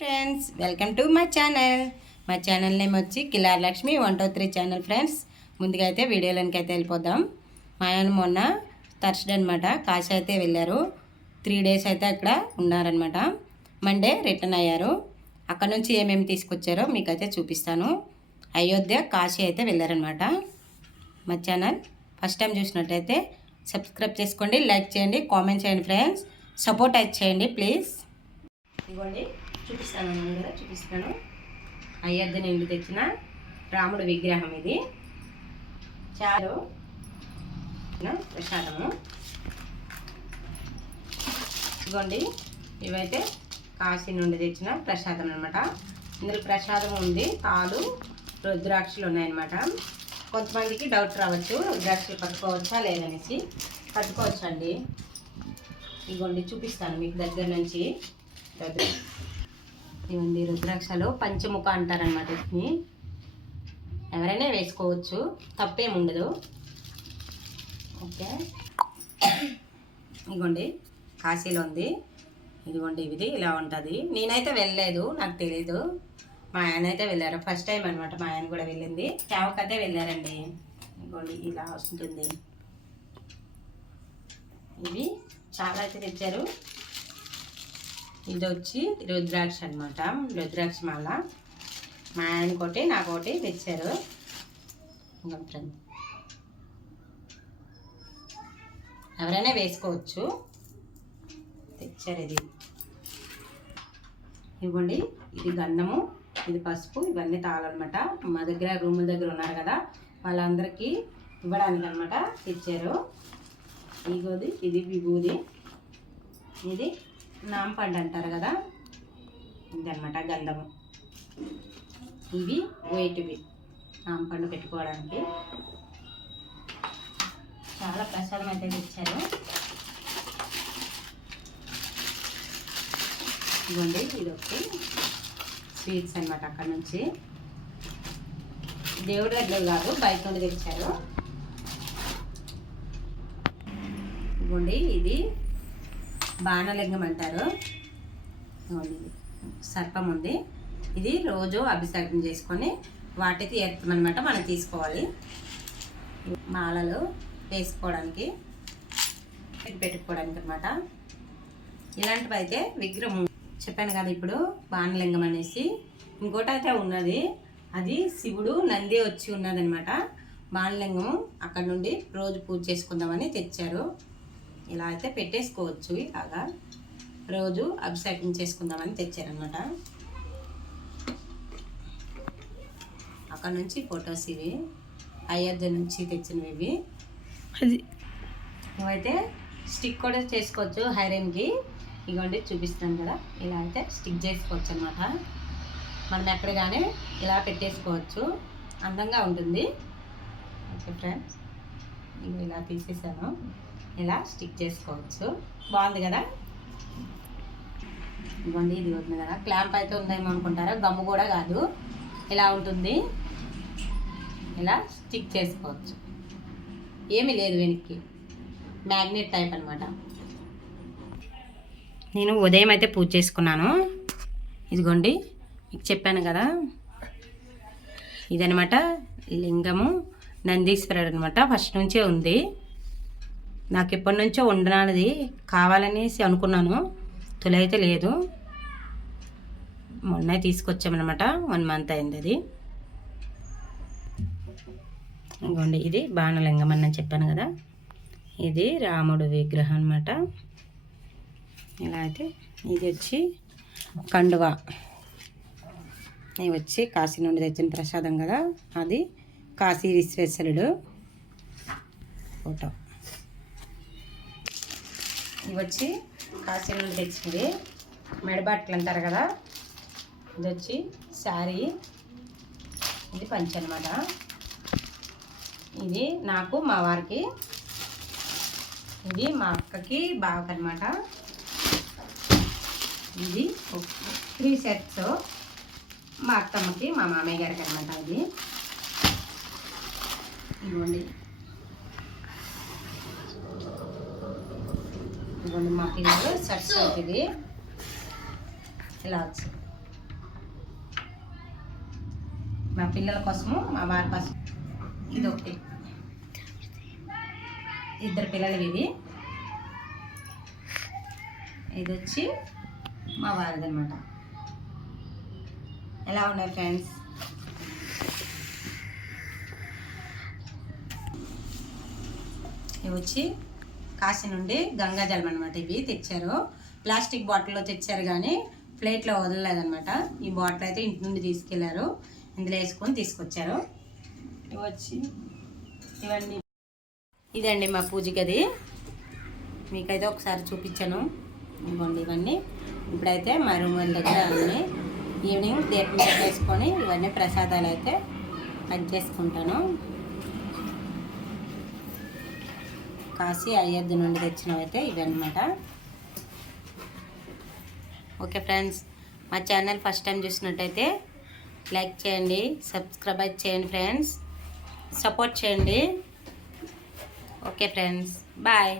Friends welcome to my channel. మా channel name వచ్చి Kilar Lakshmi one two three channel friends. ముందుగా అయితే వీడియోలోనికి అయితే వెళ్ళిపోదాం. మా ఆయన మొన్న థర్స్డే అనమాట కాశీ అయితే వెళ్ళారు. త్రీ డేస్ అయితే అక్కడ ఉన్నారనమాట మండే రిటర్న్ అయ్యారు. అక్కడ నుంచి ఏమేమి తీసుకొచ్చారో మీకైతే చూపిస్తాను. అయోధ్య కాశీ అయితే వెళ్ళారనమాట మా ఛానల్ ఫస్ట్ టైం చూసినట్టయితే సబ్స్క్రైబ్ చేసుకోండి లైక్ చేయండి కామెంట్ చేయండి ఫ్రెండ్స్. సపోర్ట్ అయితే చేయండి ప్లీజ్. ఇదిగోండి. చూపిస్తాను కదా చూపిస్తాను. అయ్యద్దు నుండి తెచ్చిన రాముడు విగ్రహం ఇది. చారు. ప్రసాదము. ఇదిగోండి ఇవైతే కాశీ నుండి తెచ్చిన ప్రసాదం అనమాట ఇందులో ప్రసాదం ఉంది తాలు రుద్రాక్షలు ఉన్నాయన్నమాట. కొంతమందికి డౌట్ రావచ్చు రుద్రాక్షలు పట్టుకోవచ్చా లేదనేసి. పట్టుకోవచ్చు అండి ఇదిగోండి చూపిస్తాను మీకు దగ్గర నుంచి. ఇవ్వండి రుద్రాక్షలు పంచముఖ అంటారనమాట వీటిని ఎవరైనా వేసుకోవచ్చు తప్పేం ఉండదు. ఓకే. ఇదిగోండి కాశీలో ఉంది. ఇదిగోండి ఇది ఇలా ఉంటుంది. నేనైతే వెళ్ళలేదు నాకు తెలీదు. మా ఆయన అయితే వెళ్ళారు ఫస్ట్ టైం అనమాట మా ఆయన కూడా వెళ్ళింది. సేవకైతే వెళ్ళారండి. ఇదిగోండి ఇలా వస్తుంది. ఇవి చాలా అయితే తెచ్చారు. ఇది వచ్చి రుద్రాక్ష అనమాట రుద్రాక్ష మాల మా ఆయన ఒకటి నాకు ఒకటి తెచ్చారు. ఫ్రెండ్. ఎవరైనా వేసుకోవచ్చు. తెచ్చారు ఇది ఇవ్వండి. ఇది గంధము ఇది పసుపు ఇవన్నీ తాళనమాట మా దగ్గర రూముల దగ్గర ఉన్నారు కదా వాళ్ళందరికీ ఇవ్వడానికి అనమాట తెచ్చారు. ఇగోది ఇది విభూది. ఇది నాంపండు అంటారు కదా? ఇదనమాట గంధము. ఇవి వైట్వి నాంపండు పెట్టుకోవడానికి. చాలా ప్రసాదం అయితే తెచ్చారు. ఇదిగోండి ఇది ఒకటి స్వీట్స్ అనమాట అక్కడ నుంచి. దేవుడి దగ్గర కాదు బయట నుండి తెచ్చారు. ఇదిగోండి ఇది బాణలింగం అంటారు. సర్పం ఉంది. ఇది రోజు అభిషేకం చేసుకొని వాటికి ఎత్తమన్నమాట మనం తీసుకోవాలి. మాలలు వేసుకోవడానికి పెట్టుకోవడానికి అనమాట ఇలాంటివి అయితే విగ్రహం చెప్పాను కదా ఇప్పుడు బాణలింగం అనేసి. ఇంకోటి అయితే ఉన్నది అది శివుడు నంది వచ్చి ఉన్నదనమాట బాణలింగం అక్కడ నుండి రోజు పూజ చేసుకుందామని తెచ్చారు. ఇలా అయితే పెట్టేసుకోవచ్చు ఇలాగా. రోజు అభిషేకం చేసుకుందామని తెచ్చారనమాట అక్కడ నుంచి ఫొటోస్ ఇవి అయోధ్య నుంచి తెచ్చినవి ఇవి. అది. నువ్వైతే స్టిక్ కూడా చేసుకోవచ్చు హైరన్కి. ఇగోండి చూపిస్తాను కదా ఇలా అయితే స్టిక్ చేసుకోవచ్చు అనమాట మనం ఎక్కడ కానీ ఇలా పెట్టేసుకోవచ్చు. అందంగా ఉంటుంది. ఓకే ఫ్రెండ్స్ ఇవి ఇలా తీసేసాను. ఇలా స్టిక్ చేసుకోవచ్చు. బాగుంది కదా? ఇదిగోండి ఇది ఉంది కదా. క్లాంప్ అయితే ఉందేమో అనుకుంటారా? గమ్ము కూడా కాదు. ఇలా ఉంటుంది. ఇలా స్టిక్ చేసుకోవచ్చు. ఏమీ లేదు వెనక్కి. మ్యాగ్నెట్ టైప్ అనమాట నేను ఉదయం అయితే పూజ చేసుకున్నాను. ఇదిగోండి మీకు చెప్పాను కదా. ఇదనమాట లింగము నందీశ్వరుడు అనమాట ఫస్ట్ నుంచే ఉంది. నాకు ఎప్పటి నుంచో ఉండనాలది కావాలనేసి అనుకున్నాను. తొలి అయితే లేదు. మొన్న తీసుకొచ్చామన్నమాట. వన్ మంత్ అయింది అది ఇదిగోండి ఇది బాణలింగం అని చెప్పాను కదా. ఇది రాముడు విగ్రహం అనమాట ఇలా అయితే ఇది వచ్చి కండువ. ఇవి వచ్చి కాశీ నుండి తెచ్చిన ప్రసాదం కదా. అది కాశీ విశ్వేశ్వరుడు ఫోటో. ఇవి వచ్చి కాశీ నుండి తెచ్చింది. మెడబాట్లు అంటారు కదా. ఇది వచ్చి శారీ. ఇది పంచి అనమాట ఇది నాకు మా వారికి. ఇది మా అక్కకి బావకనమాట ఇది త్రీ సెట్స్ మా అత్తమ్మకి మా మామయ్య గారికి అనమాట ఇది. ఇదిగోండి. ఇదిగోండి మా పిల్లలు సెట్స్ అవుతుంది. ఇలా వచ్చి. మా పిల్లల కోసము మా వారి కోసం ఇది ఒకటి. ఇద్దరు పిల్లలు ఇవి. ఇది వచ్చి మా వారిది అనమాట ఎలా ఉన్నారు ఫ్రెండ్స్? ఇవి వచ్చి కాశీ నుండి గంగాజలం అనమాట ఇవి తెచ్చారు. ప్లాస్టిక్ బాటిల్లో తెచ్చారు కానీ ప్లేట్లో వదలలేదనమాట ఈ బాటిల్ అయితే ఇంటి నుండి తీసుకెళ్ళారు. ఇందులో వేసుకొని తీసుకొచ్చారు. వచ్చి ఇవన్నీ. ఇదండి మా పూజ గది. మీకైతే ఒకసారి చూపించాను. ఇవ్వండి ఇవన్నీ. ఇప్పుడైతే మా రూమ్ వాళ్ళ దగ్గర అన్నీ. ఈవినింగ్ దీపం వేసుకొని ఇవన్నీ ప్రసాదాలు అయితే కట్ చేసుకుంటాను కాశీ అయోధ్య నుండి తెచ్చినవి అయితే ఇవన్నమాట. ఓకే ఫ్రెండ్స్ మా ఛానల్ ఫస్ట్ టైం చూసినట్టయితే లైక్ చేయండి సబ్స్క్రైబ్ చేయండి ఫ్రెండ్స్ సపోర్ట్ చేయండి. Okay friends bye.